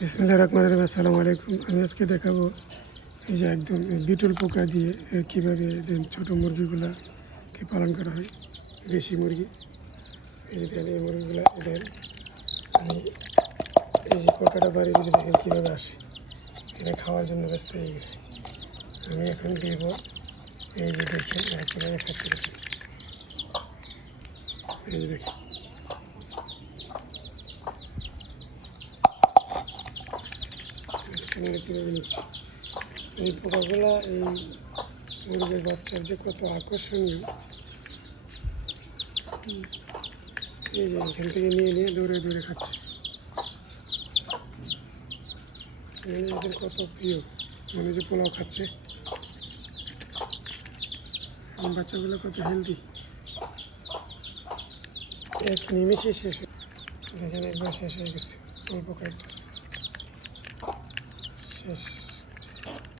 বিসমিল্লাহির রহমানির রহিম। আসসালামু আলাইকুম। আমি আজকে দেখাবো এই যে একদম বিটল পোকা দিয়ে কীভাবে ছোটো মুরগিগুলাকে পালন করা হয়, দেশি মুরগি। এই যে দেখেন এই মুরগিগুলা দেন আমি এই যে পোকাটা বাড়িয়ে দিলে দেখেন কীভাবে আসে, এটা খাওয়ার জন্য ব্যস্ত হয়ে গেছে। আমি এখন দিব এই যে দেখেন এরা কীভাবে খাচ্ছে, দেখেন এই যে দেখেন কীভাবে নিচ্ছে এই পোকাগুলা। এই মুরগির বাচ্চার যে কত আকর্ষণীয়, এই যে এখান থেকে নিয়ে নিয়ে দৌড়ে দৌড়ে খাচ্ছে। এদের কত প্রিয়, মানে যে পোলাও খাচ্ছে। বাচ্চাগুলো কত হেলদি, এক নিমেষে শেষ হয়ে দেখেন, একবার শেষ হয়ে গেছে, অল্প কয়েকটা শেষ।